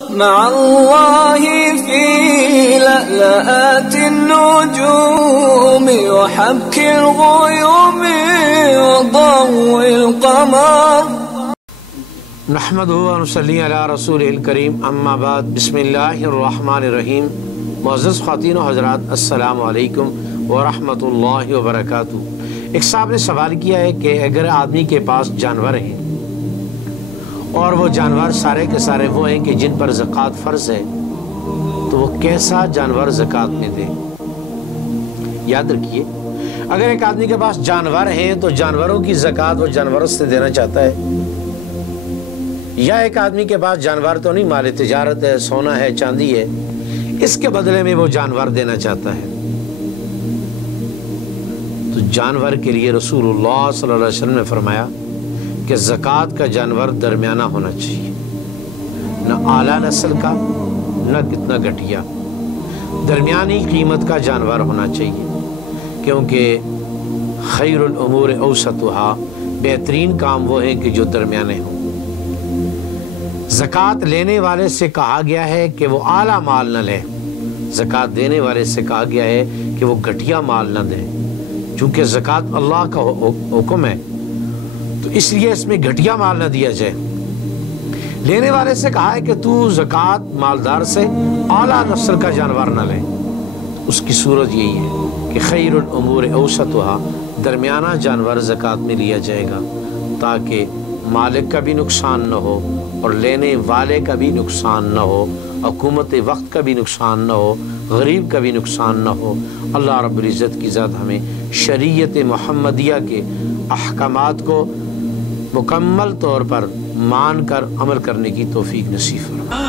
مع الله في لألآت النجوم وحبك الغيوم وضوء القمر نحمده ونصلي على رسوله الكريم اما بعد بسم اللہ الرحمن الرحیم۔ معزز خواتین و حضرات، السلام علیکم ورحمۃ اللہ وبرکاتہ۔ ایک صاحب نے سوال کیا ہے کہ اگر آدمی کے پاس جانور ہیں اور وہ جانور سارے کے سارے وہ ہیں کہ جن پر زکوٰۃ فرض ہے، تو وہ کیسا جانور زکوٰۃ میں دے؟ یاد رکھیے، اگر ایک آدمی کے پاس جانور ہیں تو جانوروں کی زکوٰۃ وہ جانوروں سے دینا چاہتا ہے، یا ایک آدمی کے پاس جانور تو نہیں، مال تجارت ہے، سونا ہے، چاندی ہے، اس کے بدلے میں وہ جانور دینا چاہتا ہے، تو جانور کے لیے رسول اللہ صلی اللہ علیہ وسلم نے فرمایا کہ زکوٰۃ کا جانور درمیانہ ہونا چاہیے، نہ اعلیٰ نسل کا نہ کتنا گھٹیا، درمیانی قیمت کا جانور ہونا چاہیے، کیونکہ خیر الامور اوسطھا، بہترین کام وہ ہیں کہ جو درمیانے ہوں۔ زکوٰۃ لینے والے سے کہا گیا ہے کہ وہ اعلیٰ مال نہ لے، زکوٰۃ دینے والے سے کہا گیا ہے کہ وہ گھٹیا مال نہ دے، چونکہ زکوٰۃ اللہ کا حکم ہے، تو اس لیے اس میں گھٹیا مال نہ دیا جائے۔ لینے والے سے کہا ہے کہ تو زکوٰۃ مالدار سے اعلیٰ نسل کا جانور نہ لے، اس کی صورت یہی ہے کہ خیر الامور اوسطھا، درمیانہ جانور زکوٰۃ میں لیا جائے گا، تاکہ مالک کا بھی نقصان نہ ہو اور لینے والے کا بھی نقصان نہ ہو، حکومت وقت کا بھی نقصان نہ ہو، غریب کا بھی نقصان نہ ہو۔ اللہ رب العزت کی ذات ہمیں شریعت محمدیہ کے احکامات کو مکمل طور پر مان کر عمل کرنے کی توفیق نصیب فرمائے۔